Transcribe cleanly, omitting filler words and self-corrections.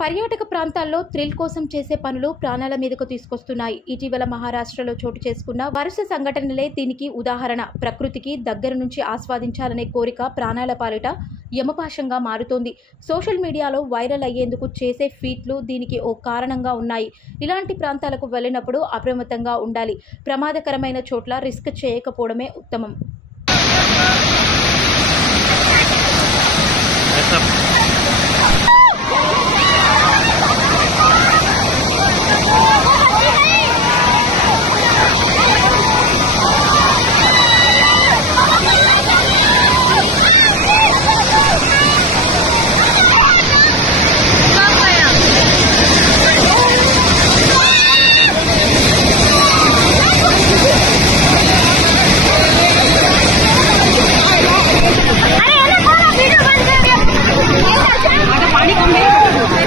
పర్యాటక ప్రాంతాల్లో థ్రిల్ కోసం చేసే పనులు ప్రాణాల మీదకు తీసుకొస్తున్నాయి. ఇటీవల మహారాష్ట్రలో చోటు చేసుకున్న వరుస సంఘటనలే దీనికి ఉదాహరణ. ప్రకృతికి దగ్గర నుంచి ఆస్వాదించాలనే కోరిక ప్రాణాల పాలిట యమపాశంగా మారుతోంది. సోషల్ మీడియాలో వైరల్ అయ్యేందుకు చేసే ఫీట్లు దీనికి ఓ కారణంగా ఉన్నాయి. ఇలాంటి ప్రాంతాలకు వెళ్ళినప్పుడు అప్రమత్తంగా ఉండాలి. ప్రమాదకరమైన చోట్ల రిస్క్ చేయకపోవడమే ఉత్తమం.